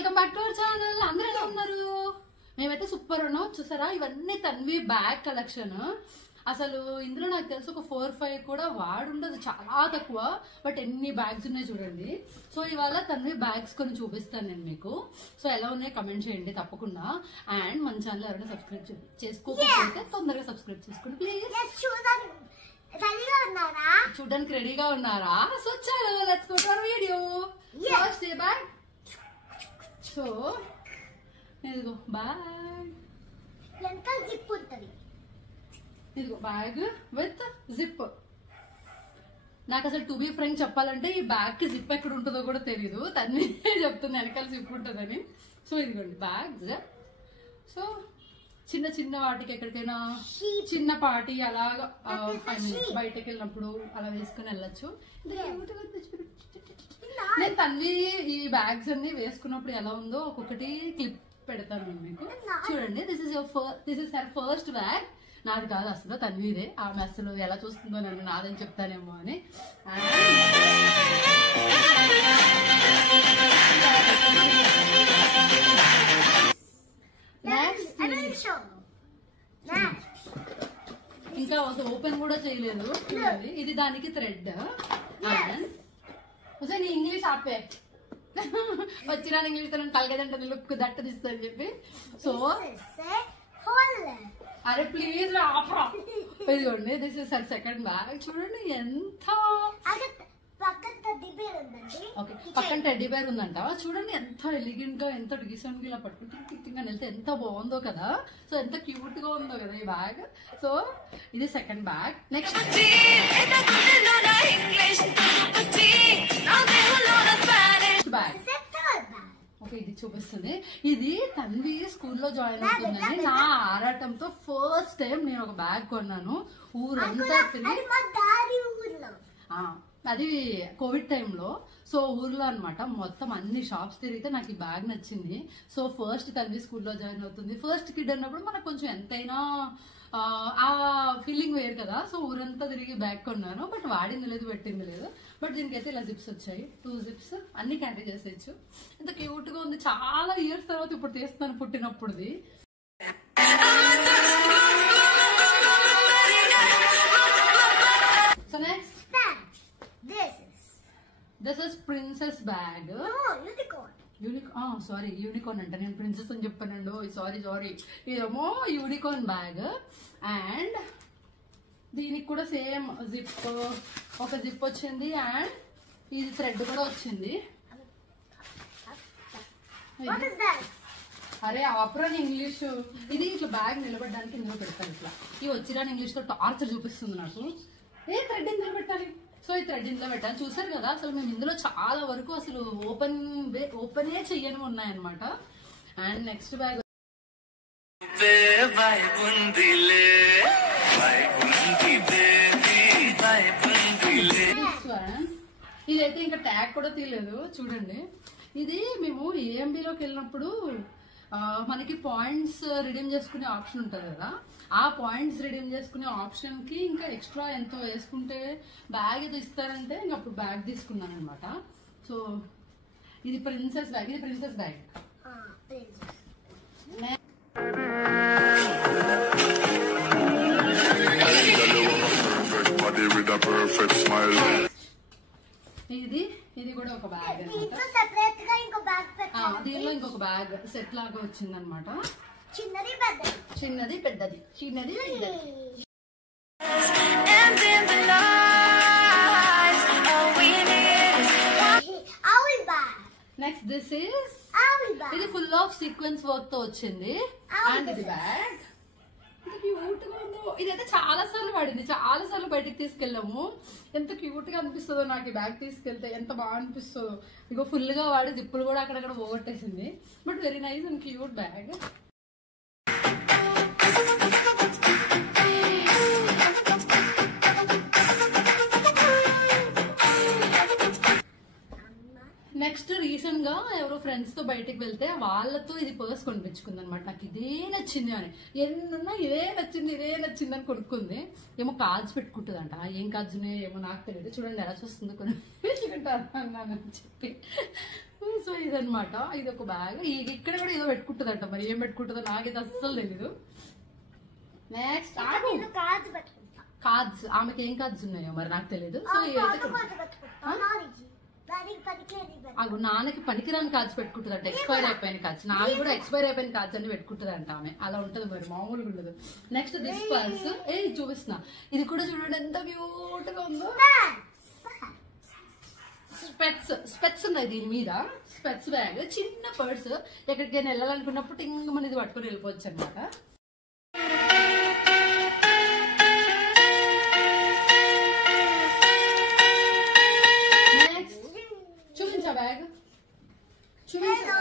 Welcome back to our channel. అందరూ ఎలా ఉన్నారు? మేమైతే సూపర్ ఉన్నాం. చూసారా, ఇవన్నీ తన్వి బ్యాగ్ కలెక్షన్. అసలు ఇందులో నాకు తెలిసి ఒక 4-5 కూడా వాడుండదు, చాలా తక్కువ. బట్ ఎన్ని బ్యాగ్స్ ఉన్నాయి చూడండి. సో ఇవాళ తన్వి బ్యాగ్స్ కొన్ని చూపిస్తాను నేను మీకు. సో ఎలా ఉన్నాయో కమెంట్ చేయండి తప్పకుండా. అండ్ మన ఛానల్ ఎవరైనా సబ్స్క్రైబ్ చేసుకోకపోతే తొందరగా సబ్స్క్రైబ్ చేసుకోండి ప్లీజ్. చూడడానికి రెడీగా ఉన్నారా? సో చలో let's go to our video. First day bag. So ఇదిగో బ్యాగ్, జిప్ ఉంటుంది. ఇదిగో బ్యాగ్ విత్ జిప్. నాకు అసలు టు బి ఫ్రాంక్ చెప్పాలంటే ఈ బ్యాగ్ కి జిప్ ఎక్కడ ఉంటుందో కూడా తెలీదు. తన్ని చెప్తుంది వెనకాల జిప్ ఉంటుందని. సో ఇదిగోండి బ్యాగ్స్. సో చిన్న చిన్న వాటికి ఎక్కడికైనా చిన్న పార్టీ అలాగా బయటకు వెళ్ళినప్పుడు అలా వేసుకుని వెళ్ళచ్చు. నేను తన్వి ఈ బ్యాగ్స్ అన్ని వేసుకున్నప్పుడు ఎలా ఉందో ఒక్కొక్కటి క్లిప్ పెడతాను నేను మీకు. చూడండి, this is her first bag. నాది కాదు అసలు, తన్విదే. ఆమె అసలు ఎలా చూస్తుందో నన్ను నాదని చెప్తానేమో అని. ఇంకా ఓపెన్ కూడా చేయలేదు. చూడండి, ఇది దానికి థ్రెడ్. నీ ఇంగ్లీష్ ఆపే వచ్చిన ఇంగ్లీష్ తో తలగదంటే లుక్ దట్ట తీస్తా చెప్పి. సో అరే ప్లీజ్ ఆపరా. ఇదిగోండి, this is her second bag. చూడండి ఎంత ఓకే, పక్కన టెడ్డీ బేర్ ఉందంట. చూడండి ఎంత ఎలిగెంట్ గా, ఎంత డీసెంట్ గా ఇలా పట్టుకుంటే వెళ్తే ఎంత బాగుందో కదా. సో ఎంత క్యూట్ గా ఉందో కదా ఈ బ్యాగ్. సో ఇది second bag. Next bag. Okay, ఇది చూపిస్తుంది. ఇది తన్వి స్కూల్లో జాయిన్ అవుతుందని నా ఆరాటంతో ఫస్ట్ టైం నేను ఒక బ్యాగ్ కొన్నాను. ఊరంతా తిరిగి, అది కోవిడ్ టైంలో. సో ఊర్లో అనమాట, మొత్తం అన్ని షాప్స్ తిరిగితే నాకు ఈ బ్యాగ్ నచ్చింది. సో ఫస్ట్ తన్వి స్కూల్లో జాయిన్ అవుతుంది. ఫస్ట్ కిడ్ అన్నప్పుడు మనకు కొంచెం ఎంతైనా ఆ ఫీలింగ్ వేరు కదా. సో ఊరంతా తిరిగి బ్యాగ్ కొన్నాను. బట్ వాడింది లేదు, పెట్టింది లేదు. బట్ దీనికైతే ఇలా జిప్స్ వచ్చాయి, 2 జిప్స్. అన్ని క్యారీ చేసేయచ్చు. ఎంత క్యూట్ గా ఉంది. చాలా ఇయర్స్ తర్వాత ఇప్పుడు తీస్తాను, పుట్టినప్పుడుది. So next this is princess bag. Sorry, unicorn అంట. నేను ప్రిన్సెస్ అని చెప్పానండి. సారీ. ఇదేమో యూనికార్న్ బ్యాగ్. అండ్ దీనికి కూడా సేమ్ జిప్, ఒక జిప్ వచ్చింది. అండ్ ఇది థ్రెడ్ కూడా వచ్చింది. అరే ఆపరాని ఇంగ్లీష్. ఇది ఇట్లా బ్యాగ్ నిలబడడానికి ఇందులో పెడతాను. ఇట్లా ఈ వచ్చిరాని ఇంగ్లీష్ తో టార్చర్ చూపిస్తుంది నాకు. థ్రెడ్ ఇందులో పెట్టాలి. సో ఈ థ్రెడ్ ఇందులో పెట్టాలి. చూసారు కదా, అసలు మేము ఇందులో చాలా వరకు అసలు ఓపెనే చెయ్యని ఉన్నాయన్నమాట. అండ్ నెక్స్ట్ బ్యాగ్ ఇదైతే ఇంకా ట్యాగ్ కూడా తీయలేదు. చూడండి, ఇది మేము ఏఎంబీలోకి వెళ్ళినప్పుడు మనకి పాయింట్స్ రిడీమ్ చేసుకునే ఆప్షన్ ఉంటుంది కదా. ఆ పాయింట్స్ రిడీమ్ చేసుకునే ఆప్షన్ కి ఇంకా ఎక్స్ట్రా ఎంతో వేసుకుంటే బ్యాగ్ ఏదో ఇస్తారంటే ఇంకా అప్పుడు బ్యాగ్ తీసుకున్నాను అనమాట. సో ఇది ప్రిన్సెస్ బ్యాగ్. ఇది ప్రిన్సెస్ బ్యాగ్. ఇది కూడా ఒక బ్యాగ్ అనమాట. దీనిలో ఇంకొక బ్యాగ్ సెట్ లాగా వచ్చింది అనమాట. చిన్నది పెద్దది. నెక్స్ట్ దిస్ ఇస్, ఇది ఫుల్ ఆఫ్ సీక్వెన్స్ వర్క్ తో వచ్చింది. అండ్ ఇది బ్యాగ్ క్యూట్ గా ఉందో. ఇదైతే చాలా సార్లు పడింది, చాలా సార్లు బయటకు తీసుకెళ్ళాము. ఎంత క్యూట్ గా అనిపిస్తుందో నాకు ఈ బ్యాగ్ తీసుకెళ్తే, ఎంత బాగా అనిపిస్తుందో. ఇగో ఫుల్ గా వాడి జిప్పులు కూడా అక్కడక్కడ పోగొట్టేసింది. But very nice and cute bag. Next recent గా ఎవరో ఫ్రెండ్స్ తో బయటకు వెళ్తే వాళ్ళతో ఇది పర్స్ కొనిపించుకుంది అనమాట. నాకు ఇదే నచ్చింది అని, ఎన్నున్నా ఇదే నచ్చింది అని కొనుక్కుంది. ఏమో కార్డ్స్ పెట్టుకుంటుందంట. ఏం కార్డ్స్ ఉన్నాయో ఏమో నాకు తెలియదు. చూడండి ఎలా చూస్తుందో, కొన్ని పెట్టుకుంటాను అని చెప్పి. సో ఇదనమాట, ఇది ఒక బ్యాగ్. ఇక్కడ కూడా ఏదో పెట్టుకుంటుందంట, మరి ఏం పెట్టుకుంటుందో నాకైతే అస్సలు తెలీదు. నెక్స్ట్ కార్డ్స్, ఆమెకి ఏం కార్డ్స్ ఉన్నాయో మరి నాకు తెలియదు. సో అగు నాన్నకి పనికిరాని కార్డ్స్ పెట్టుకుంటుందంట, ఎక్స్పైర్ అయిపోయిన కార్డ్స్. నాకు కూడా ఎక్స్పైర్ అయిపోయిన కార్డ్స్ అన్ని పెట్టుకుంటుందంట ఆమె. అలా ఉంటది మరి, మామూలుగా ఉండదు. నెక్స్ట్ దిస్ పర్స్, చూపిస్తున్నా. ఇది కూడా చూడండి ఎంత క్యూట్ గా ఉందో. స్పెట్స్ ఉన్నాయి దీని మీద, స్పెట్స్ బ్యాగ్, చిన్న పర్స్. ఎక్కడికైనా వెళ్ళాలనుకున్నప్పుడు టింగ్ మన ఇది పట్టుకొని వెళ్ళిపోవచ్చు అనమాట. నెక్స్ట్ చూపించా బ్యాగ్, చూపించా.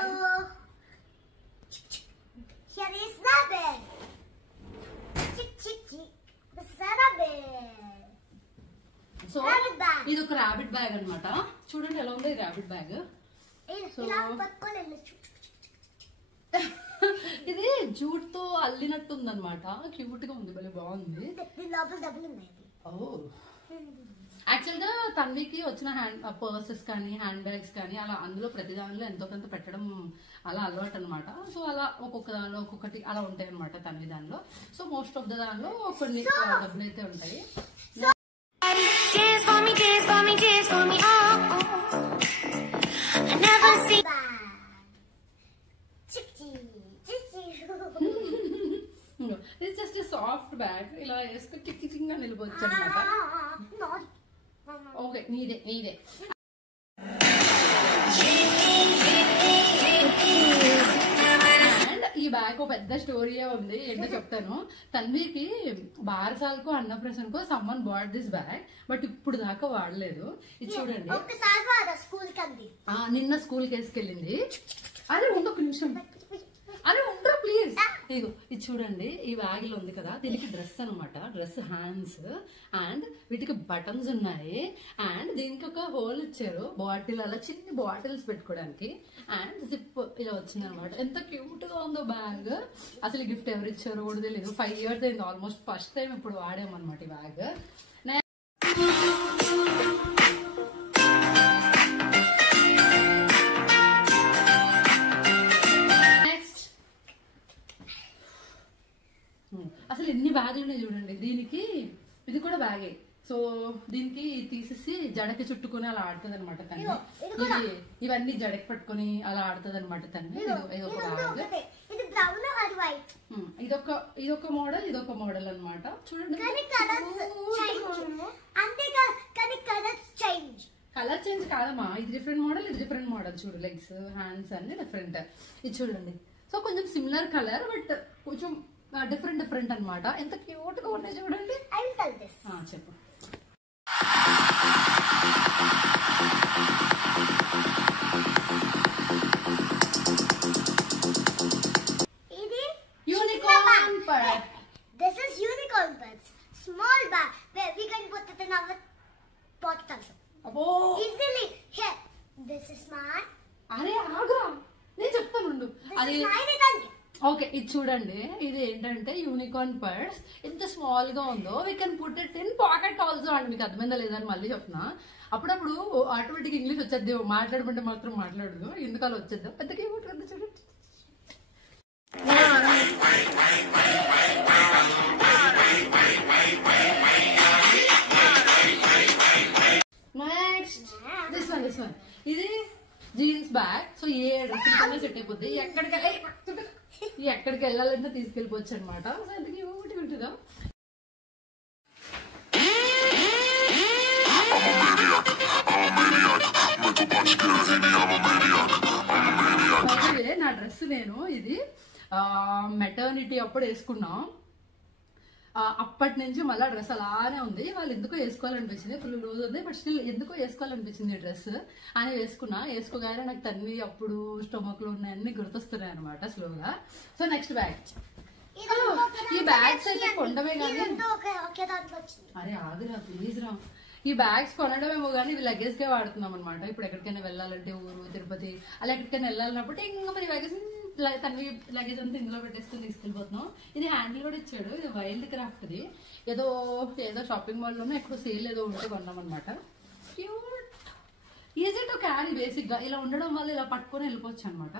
సో ఇది ఒక ర్యాబిట్ బ్యాగ్ అనమాట. చూడండి ఎలా ఉంది ర్యాబిట్ బ్యాగ్. సో ఇది జూట్ తో అల్లినట్టు ఉందన్నమాట, క్యూట్ గా ఉంది, భలే బాగుంది. యాక్చువల్ గా తన్వికి వచ్చిన పర్సెస్ కానీ హ్యాండ్ బ్యాగ్స్ కానీ అలా అందులో ప్రతి దానిలో ఎంతో కొంత పెట్టడం అలా అలవాటు అనమాట. సో అలా ఒక్కొక్క దానిలో ఒక్కొక్కటి అలా ఉంటాయి అనమాట తన్వి దానిలో. సో మోస్ట్ ఆఫ్ ద దానిలో కొన్ని డబ్బులు అయితే ఉంటాయి. It's just a soft bag. ఇలా వేసుకొని చిక్కి చిక్కిగా నిలబొచ్చు అనమాట. ఓకే, నీదే. అండ్ ఈ బ్యాగ్ పెద్ద స్టోరీయే ఉంది, ఏంటో చెప్తాను. తన్వికి బారసాలకు అన్నప్రసన్కో someone bought this bag, but ఇప్పుడు దాకా వాడలేదు. ఇది చూడండి, నిన్న స్కూల్కి వేసుకెళ్ళింది. అరే ఉండొక నిమిషం, అరే ఉండరా ప్లీజ్. ఇది చూడండి, ఈ బ్యాగ్ లో ఉంది కదా, దీనికి డ్రెస్ అనమాట, డ్రెస్ హ్యాండ్స్ అండ్ వీటికి బటన్స్ ఉన్నాయి. అండ్ దీనికి ఒక హోల్ ఇచ్చారు, బాటిల్ అలా చిన్న బాటిల్స్ పెట్టుకోవడానికి. అండ్ జిప్ ఇలా వచ్చింది అనమాట. ఎంత క్యూట్ గా ఉందో బ్యాగ్. అసలు గిఫ్ట్ ఎవరు ఇచ్చారో కూడా తెలియదు. 5 years అయింది ఆల్మోస్ట్. ఫస్ట్ టైం ఇప్పుడు వాడామన్నమాట ఈ బ్యాగ్. అసలు ఎన్ని బ్యాగులు ఉన్నాయి చూడండి. దీనికి ఇది కూడా బ్యాగే. సో దీనికి తీసేసి జడకి చుట్టుకుని అలా ఆడుతుంది అనమాట తను. ఇవన్నీ జడకి పట్టుకుని అలా ఆడుతుంది అనమాట తను. ఇదొక బ్యాగ్, ఇదొక మోడల్, ఇదొక మోడల్ అనమాట. చూడండి కలర్ చేంజ్ కాదమ్మా, ఇది డిఫరెంట్ మోడల్, ఇది డిఫరెంట్ మోడల్. చూడు లెగ్స్ హ్యాండ్స్ అన్ని డిఫరెంట్. ఇది చూడండి, సో కొంచెం సిమిలర్ కలర్ బట్ కొంచెం డిఫరెంట్ అనమాట. ఎంత క్యూట్ గా ఉన్నాయి చూడండి. చెప్పు. ఇది unicorn purse. This is unicorn purse. Small bag where we can put it in our pocket also. Easily. Here. This is mine. అరే ఆగురా, నేను చెప్తాను. అది ఓకే, ఇది చూడండి. ఇది ఏంటంటే యూనికార్న్ పర్స్. ఎంత స్మాల్ గా ఉందో. We can put it in pocket also అండి. మీకు అర్థమైందా లేదని మళ్ళీ చెప్తున్నా. అప్పుడప్పుడు ఆటోమేటిక్ ఇంగ్లీష్ వచ్చేది, మాట్లాడమంటే మాత్రం మాట్లాడదు, ఎందుకు అలా వచ్చేద్దాం. పెద్ద క్యూట్ ఉంది చూడండి. Next this one. ఇది జీన్స్ బ్యాగ్. సో ఏ డ్రెస్ కన్నా సెట్ అయిపోద్ది. ఎక్కడికి వెళ్ళాలంటే తీసుకెళ్ళిపోవచ్చు అనమాట. సో అందుకే ఒకటి ఉంటుందా. నా డ్రెస్ నేను ఇది మెటర్నిటీ అప్పుడు వేసుకున్నా. అప్పటి నుంచి మళ్ళీ డ్రెస్ అలానే ఉంది. వాళ్ళు ఎందుకో వేసుకోవాలనిపించింది, ఫుల్ లూజ్ ఉంది, బట్ స్టిల్ ఎందుకో వేసుకోవాలనిపించింది డ్రెస్ అని వేసుకున్నా. వేసుకోగానే నాకు తన్వి అప్పుడు స్టొమక్ లో ఉన్నాయన్నీ గుర్తొస్తున్నాయి అనమాట స్లోగా. So next bag. ఈ బ్యాగ్స్ అయితే కొండమే కానీ, అరే ఆగురా ప్లీజ్ రా. ఈ బ్యాగ్స్ కొనడమేమో కానీ ఇవి లగేజ్ గా వాడుతున్నాం అనమాట. ఇప్పుడు ఎక్కడికైనా వెళ్ళాలంటే ఊరు తిరుపతి అలా ఎక్కడికైనా వెళ్ళాలన్నప్పుడు ఇంకా మరి లగేజ్ తనవి లగేజ్ అంతా ఇందులో పెట్టేసుకుని తీసుకెళ్ళిపోతున్నాం. ఇది హ్యాండిల్ కూడా ఇచ్చాడు. ఇది వైల్డ్ క్రాఫ్ట్. ది ఏదో షాపింగ్ మాల్ లోనే ఎక్కడో సేల్ ఏదో ఉంటే కొన్నాం అనమాట. Cute. Easy to carry basic గా. ఇలా ఉండడం వల్ల ఇలా పట్టుకొని వెళ్ళిపోవచ్చు అనమాట.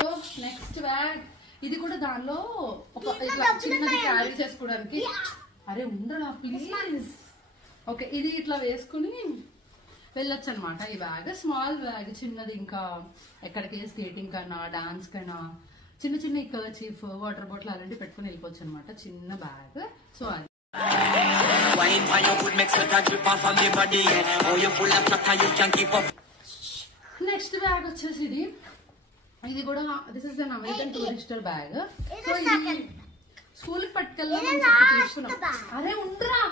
సో నెక్స్ట్ బ్యాగ్ ఇది కూడా దానిలో ఒక ఇట్లా చిన్నది క్యారీ చేసుకోవడానికి. అరే ఉండరా ప్లీజ్. ఓకే ఇది ఇట్లా వేసుకుని వెళ్ళొచ్చు అనమాట. ఈ బ్యాగ్ స్మాల్ బ్యాగ్ చిన్నది, ఇంకా ఎక్కడికి స్కేటింగ్ కన్నా డాన్స్ కన్నా చిన్న చిన్న కర్చీఫ్ వాటర్ బాటిల్ అలాంటివి పెట్టుకుని వెళ్ళిపోవచ్చు అనమాట. చిన్న బ్యాగ్. సో అది నెక్స్ట్ బ్యాగ్ వచ్చేసి ఇది కూడా this is an American Tourister bag. So ఇది స్కూల్ కి పట్టుకెళ్దామని చెప్పి తీసుకున్నాం. అరే ఉండరా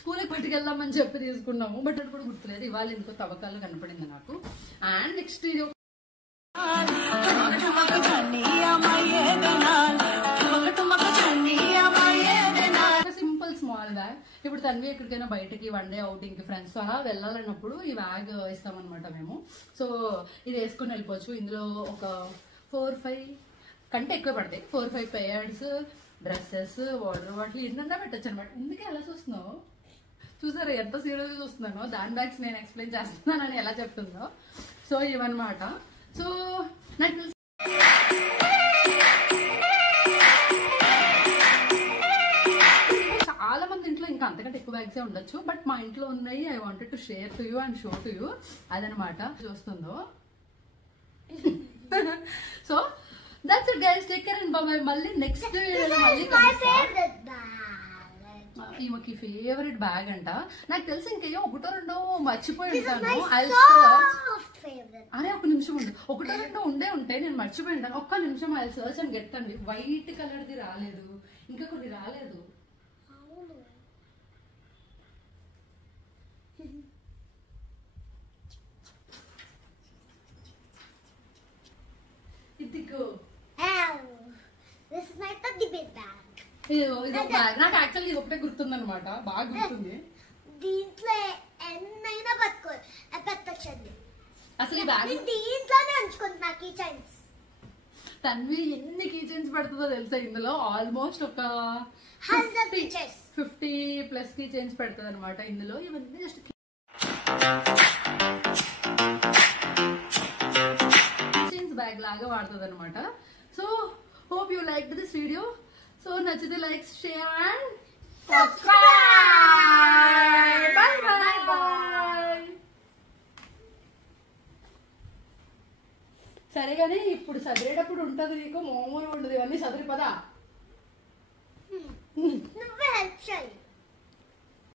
స్కూల్ కి పట్టుకెళ్దామని చెప్పి తీసుకున్నాము. బట్ అది కూడా గుర్తులేదు. ఇవాళ ఇంకో తవ్వకాలు కనపడింది నాకు. అండ్ నెక్స్ట్ ఇది సింపుల్ స్మాల్ బ్యాగ్. ఇప్పుడు తన్వి ఎక్కడికైనా బయటకి వన్ డే అవుటింగ్ కి ఫ్రెండ్స్ అలా వెళ్ళాలన్నప్పుడు ఈ బ్యాగ్ ఇస్తామన్నమాట మేము. సో ఇది వేసుకొని వెళ్ళిపోవచ్చు. ఇందులో ఒక 4-5 కంటే ఎక్కువ పడతాయి. 4-5 పేయర్స్, డ్రెస్సెస్, వాటర్ బాటిల్ ఎన్నన్నా పెట్టచ్చు అనమాట. ఎందుకే ఎలా చూస్తున్నావు? చూసారా ఎంత సీరియస్ చూస్తున్నానో. దాని బ్యాగ్స్ నేను ఎక్స్ప్లెయిన్ చేస్తున్నానని ఎలా చెప్తుందో. సో ఇవన్నమాట. సో నాకు తెలిసి చాలా మంది ఇంట్లో ఇంకా అంతకంటే ఎక్కువ బ్యాగ్సే ఉండొచ్చు. బట్ మా ఇంట్లో ఉన్నాయి. I wanted to share to you and show to you. అదనమాట చూస్తుందో. So that's it guys. Take care and bye. మళ్ళీ నెక్స్ట్ వీడియోలో మళ్ళీ ఈమెకి ఫేవరెట్ బ్యాగ్ అంట. నాకు తెలిసి ఇంకేయో ఒకటో రెండో మర్చిపోయి ఉంటాను. అరే ఒక నిమిషం ఉండు. ఒకటో రెండో ఉండే ఉంటాయి, నేను మర్చిపోయి ఉంటాను. ఒక్క నిమిషం ఐ సర్చ్ అండ్ గెట్ అండి. వైట్ కలర్ది రాలేదు, ఇంకా కొన్ని రాలేదు. ఇదిగో ఇది బ్యాగ్. నాకు యాక్చువల్లీ ఇది ఒకటే గుర్తుంది అనమాట. బాగా గుర్తుంది. దీంట్లో ఎన్నైనా పెట్టచ్చండి. అసలు ఈ బ్యాగ్ దీంట్లోనే ఉంచుకుంటున్నా కీ చైన్స్. తన్వి ఎన్ని కీ చైన్స్ పెడుతుందో తెలుసా? ఇందులో ఆల్మోస్ట్ ఒక 50+ కీ చైన్స్ పెడుతుంది అనమాట. ఇందులో ఇవన్నీ జస్ట్ చైన్స్ బ్యాగ్ లాగా వాడుతుంది అనమాట. So hope you like this video. So నచ్చితే like, share and subscribe. Bye bye. సరే కానీ ఇప్పుడు చదివేటప్పుడు ఉంటుంది నీకు మామూలుగా ఉండదు. ఇవన్నీ చదివి పదా.